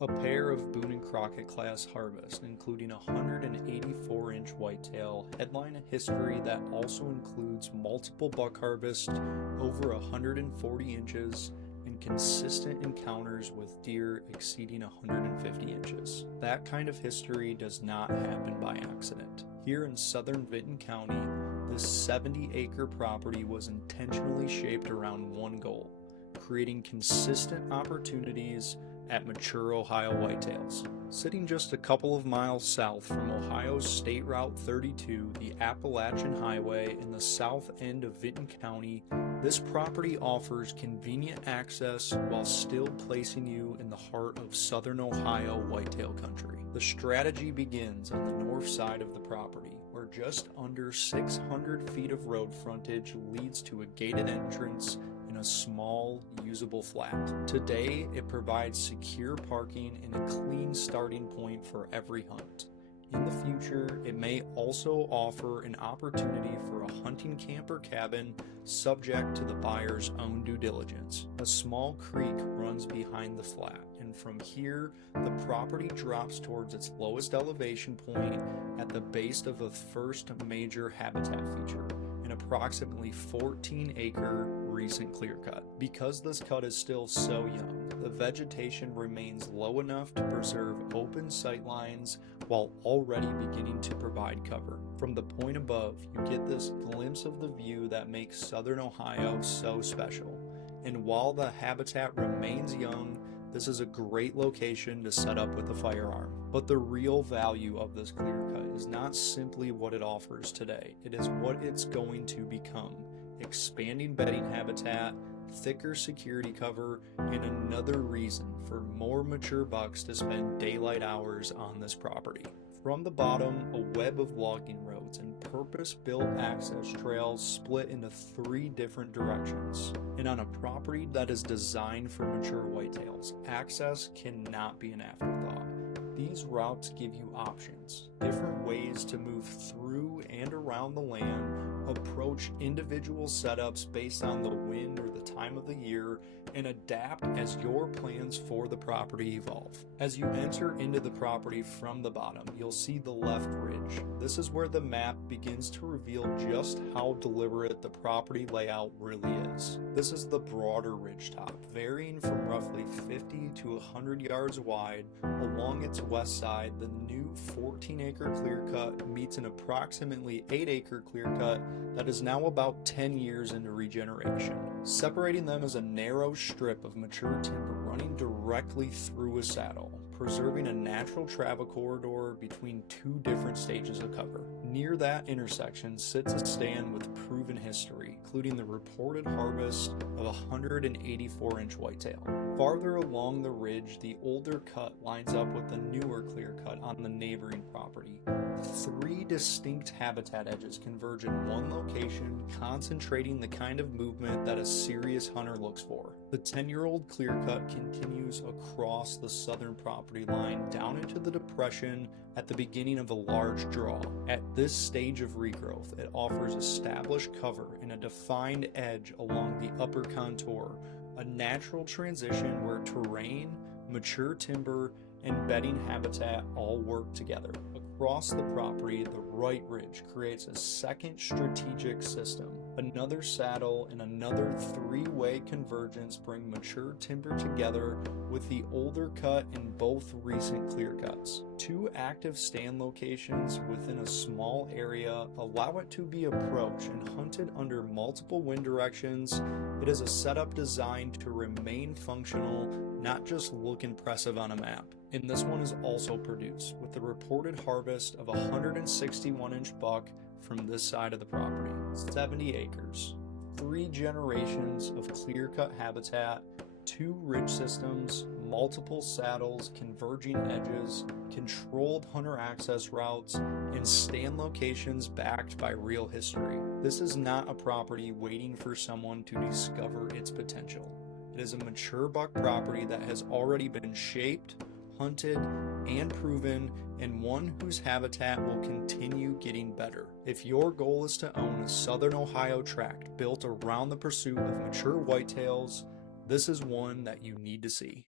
A pair of Boone and Crockett-class harvest, including a 184-inch whitetail, headline a history that also includes multiple buck harvests over 140 inches and consistent encounters with deer exceeding 150 inches. That kind of history does not happen by accident. Here in southern Vinton County, this 70-acre property was intentionally shaped around one goal: creating consistent opportunities at mature Ohio whitetails. Sitting just a couple of miles south from Ohio's State Route 32, the Appalachian Highway in the south end of Vinton County, this property offers convenient access while still placing you in the heart of southern Ohio whitetail country. The strategy begins on the north side of the property, where just under 600 feet of road frontage leads to a gated entrance in a small, usable flat. Today, it provides secure parking and a clean starting point for every hunt. In the future, it may also offer an opportunity for a hunting camp or cabin subject to the buyer's own due diligence. A small creek runs behind the flat, and from here, the property drops towards its lowest elevation point at the base of the first major habitat feature, an approximately 14-acre recent clear cut. Because this cut is still so young, the vegetation remains low enough to preserve open sight lines while already beginning to provide cover. From the point above, you get this glimpse of the view that makes southern Ohio so special. And while the habitat remains young, this is a great location to set up with a firearm. But the real value of this clear cut is not simply what it offers today, it is what it's going to become: expanding bedding habitat, thicker security cover, and another reason for more mature bucks to spend daylight hours on this property. From the bottom, a web of logging roads and purpose-built access trails split into 3 different directions. And on a property that is designed for mature whitetails, access cannot be an afterthought. These routes give you options, different ways to move through and around the land, approach individual setups based on the wind or the time of the year, and adapt as your plans for the property evolve. As you enter into the property from the bottom, you'll see the left ridge. This is where the map begins to reveal just how deliberate the property layout really is. This is the broader ridge top, varying from roughly 50 to 100 yards wide. Along its west side, the new 14-acre clear cut meets an approximately 8-acre clear cut that is now about 10 years into regeneration. Separating them is a narrow strip of mature timber running directly through a saddle, preserving a natural travel corridor between 2 different stages of cover. Near that intersection sits a stand with proven history, including the reported harvest of a 184-inch whitetail. Farther along the ridge, the older cut lines up with the newer clear cut on the neighboring property. 3 distinct habitat edges converge in one location, concentrating the kind of movement that a serious hunter looks for. The 10-year-old clear cut continues across the southern property line down into the depression at the beginning of a large draw. At this stage of regrowth, it offers established cover and a defined edge along the upper contour, a natural transition where terrain, mature timber, and bedding habitat all work together. Across the property, the right ridge creates a second strategic system. Another saddle and another 3-way convergence bring mature timber together with the older cut in both recent clear cuts. 2 active stand locations within a small area allow it to be approached and hunted under multiple wind directions. It is a setup designed to remain functional, not just look impressive on a map. And this one is also produced with the reported harvest of a 161-inch buck from this side of the property. 70 acres, 3 generations of clear-cut habitat, 2 ridge systems, multiple saddles, converging edges, controlled hunter access routes, and stand locations backed by real history. This is not a property waiting for someone to discover its potential. It is a mature buck property that has already been shaped, hunted, and proven, and one whose habitat will continue getting better. If your goal is to own a southern Ohio tract built around the pursuit of mature whitetails, this is one that you need to see.